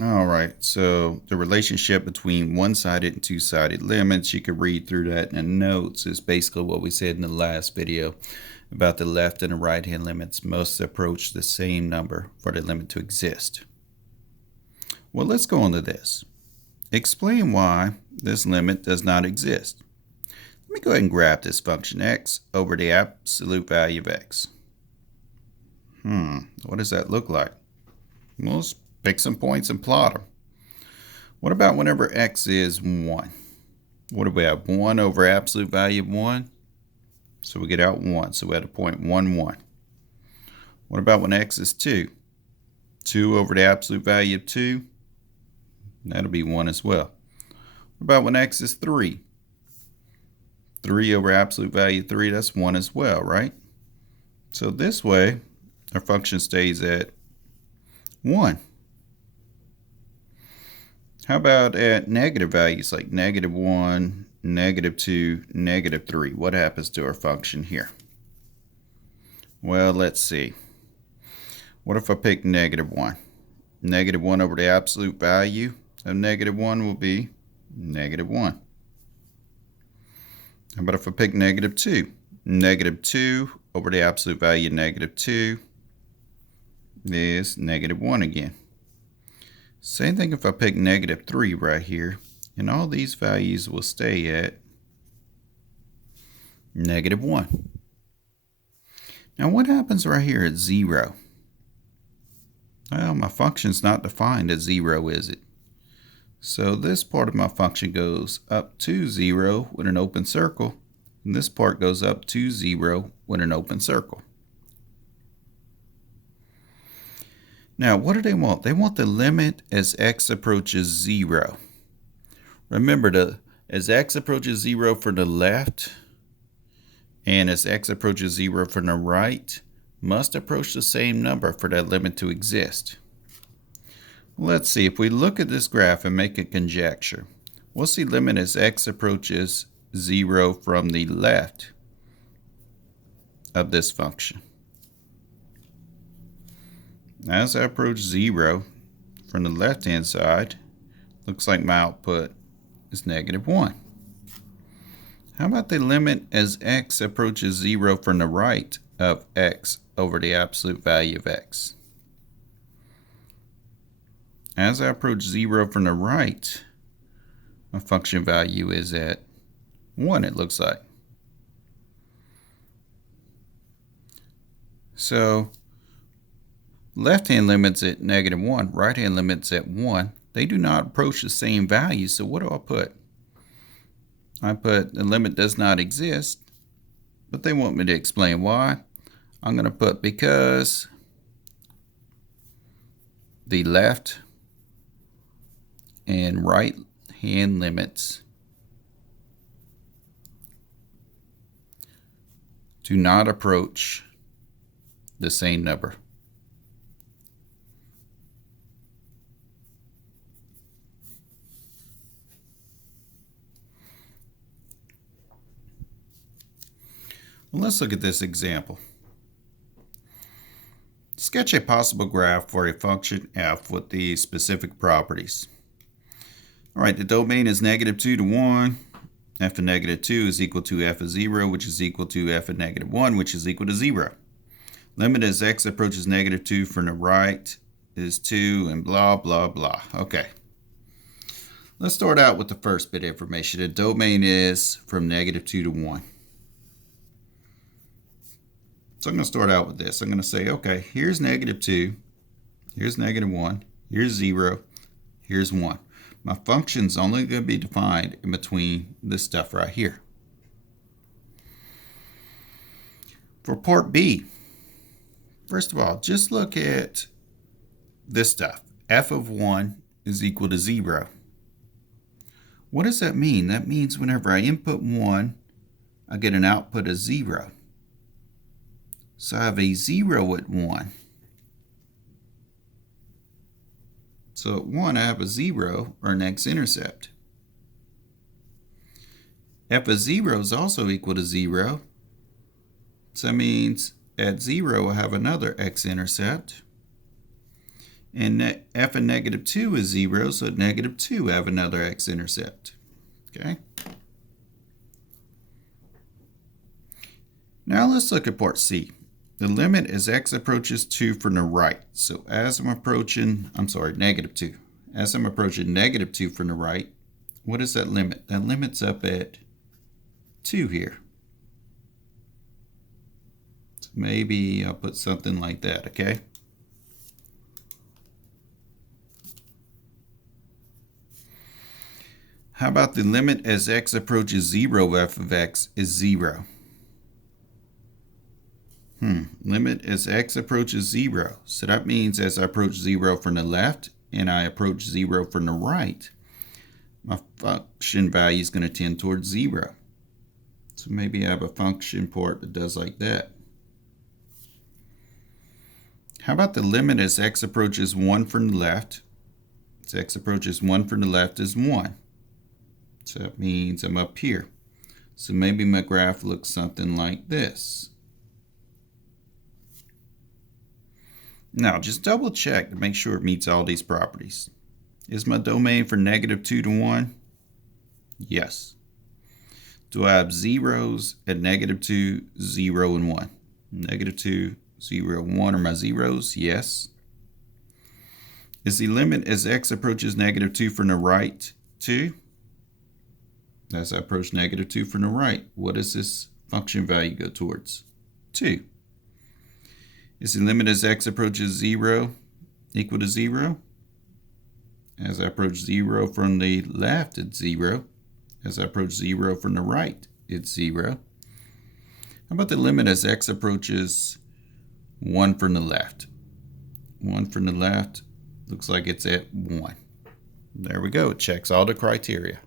All right, so the relationship between one-sided and two-sided limits, you could read through that in the notes, is basically what we said in the last video about the left and the right-hand limits must approach the same number for the limit to exist. Well, let's go on to this. Explain why this limit does not exist. Let me go ahead and graph this function x over the absolute value of x. What does that look like? Well, let's pick some points and plot them. What about whenever x is 1? What do we have? 1 over absolute value of 1? So we get out 1. So we had a point 1, 1. What about when x is 2? 2 over the absolute value of 2? That'll be 1 as well. What about when x is 3? 3 over absolute value of 3, that's 1 as well, right? So this way, our function stays at 1. How about at negative values like -1, -2, -3? What happens to our function here? Well, let's see. What if I pick -1? -1 over the absolute value of -1 will be -1. How about if I pick -2? -2 over the absolute value of -2 is -1 again. Same thing if I pick -3 right here, and all these values will stay at -1. Now what happens right here at 0? Well, my function's not defined at 0, is it? So this part of my function goes up to 0 with an open circle, and this part goes up to 0 with an open circle. Now, what do they want? They want the limit as x approaches 0. Remember, as x approaches 0 for the left and as x approaches 0 from the right, must approach the same number for that limit to exist. Let's see, if we look at this graph and make a conjecture, what's the limit as x approaches 0 from the left of this function? As I approach 0 from the left-hand side, looks like my output is -1. How about the limit as x approaches 0 from the right of x over the absolute value of x? As I approach 0 from the right, my function value is at 1, it looks like. So left-hand limit's at -1, right-hand limit's at 1. They do not approach the same value, so what do I put? I put the limit does not exist, but they want me to explain why. I'm going to put because the left and right-hand limits do not approach the same number. Well, let's look at this example. Sketch a possible graph for a function f with the specific properties. All right, the domain is -2 to 1. F of -2 is equal to f of 0, which is equal to f of -1, which is equal to 0. Limit as x approaches -2 from the right is 2, and blah, blah, blah. Okay. Let's start out with the first bit of information. The domain is from -2 to 1. So I'm going to start out with this. I'm going to say, okay, here's -2, here's -1, here's 0, here's 1. My function's only going to be defined in between this stuff right here. For part B, first of all, just look at this stuff. F of 1 is equal to 0. What does that mean? That means whenever I input 1, I get an output of 0. So I have a 0 at 1. So at 1, I have a 0, or an x-intercept. F of 0 is also equal to 0. So that means at 0, I have another x-intercept. And f of negative 2 is 0, so at negative 2 have another x-intercept. Okay. Now let's look at part C. The limit as x approaches 2 from the right. So as I'm approaching, negative 2. As I'm approaching negative 2 from the right, what is that limit? That limit's up at 2 here. So maybe I'll put something like that, okay? How about the limit as x approaches 0 f of x is 0? Limit as x approaches 0. So that means as I approach 0 from the left and I approach 0 from the right, my function value is going to tend towards 0. So maybe I have a function part that does like that. How about the limit as x approaches 1 from the left? As x approaches 1 from the left is 1. So that means I'm up here. So maybe my graph looks something like this. Now just double check to make sure it meets all these properties. Is my domain for negative 2 to 1? Yes. Do I have zeros at negative 2, 0, and 1? Negative 2, 0, 1 are my zeros? Yes. Is the limit as x approaches negative 2 from the right 2? As I approach negative 2 from the right, what does this function value go towards? 2. Is the limit as x approaches 0 equal to 0? As I approach 0 from the left, it's 0. As I approach 0 from the right, it's 0. How about the limit as x approaches 1 from the left? 1 from the left looks like it's at 1. There we go. It checks all the criteria.